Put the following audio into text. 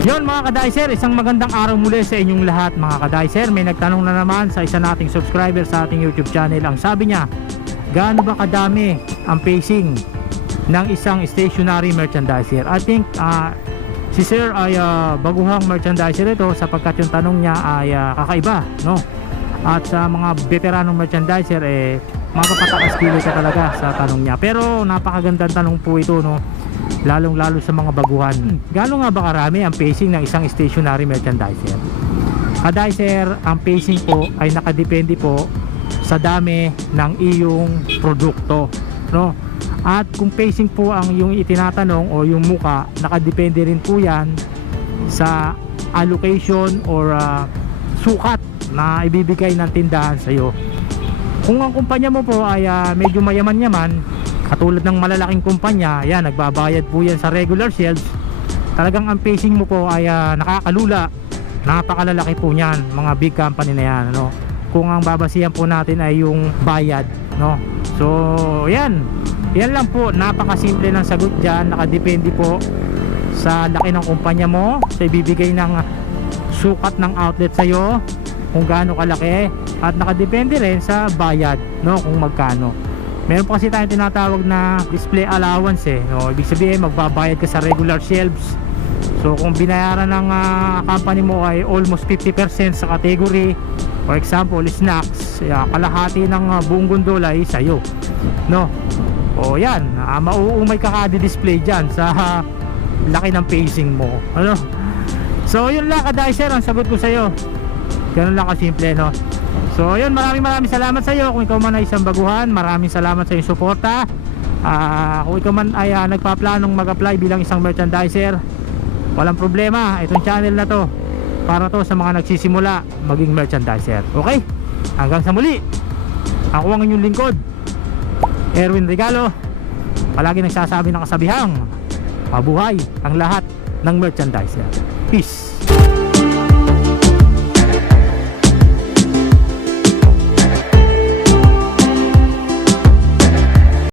Yon mga ka-Dicer, isang magandang araw muli sa inyong lahat mga ka-Dicer. May nagtanong na naman sa isa nating subscriber sa ating YouTube channel. Ang sabi niya, gaano ba kadami ang pacing ng isang stationary merchandiser? I think si Sir ay baguhang merchandiser ito, sapagkat yung tanong niya ay kakaiba, no? At sa mga veteranong merchandiser mapapataas kilo ka talaga sa tanong niya. Pero napakagandang tanong po ito, no? Lalong lalo sa mga baguhan. Gaano nga ba karami ang pacing ng isang stationary merchandiser? Ka-Dicer, ang pacing po ay nakadepende po sa dami ng iyong produkto, no? At kung pacing po ang yung itinatanong o yung muka, nakadepende rin po yan sa allocation or sukat na ibibigay ng tindahan sa iyo. Kung ang kumpanya mo po ay medyo mayaman-yaman, katulad ng malalaking kumpanya, yan, nagbabayad po yan sa regular shelves, talagang ang pacing mo po ay nakakalula, napakalalaki po niyan, mga big company na yan, ano? Kung ang babasihan po natin ay yung bayad, no? So yan lang po, napakasimple ng sagot dyan. Nakadepende po sa laki ng kumpanya mo, sa ibibigay ng sukat ng outlet sa iyo, kung gaano kalaki, at nakadepende rin sa bayad, no, kung magkano. Meron pa kasi tayong tinatawag na display allowance, no? Ibig sabihin magbabayad ka sa regular shelves. So kung binayaran ng company mo ay almost 50% sa category, for example snacks, kalahati ng buong gondola ay sa'yo, no? O yan, mauumay ka display dyan sa laki ng pacing mo, ano? So yun lang ka-Dicer, ang sagot ko sa'yo. Ganun lang kasimple, no? So yun, maraming salamat sa iyo. Kung ikaw man ay isang baguhan, maraming salamat sa iyong suporta. Kung ikaw man ay nagpaplanong mag-apply bilang isang merchandiser, walang problema, itong channel na to para to sa mga nagsisimula maging merchandiser. Okay? Hanggang sa muli, ako ang inyong lingkod, Erwin Regalo, palagi nagsasabi ng kasabihang mabuhay ang lahat ng merchandiser. Peace.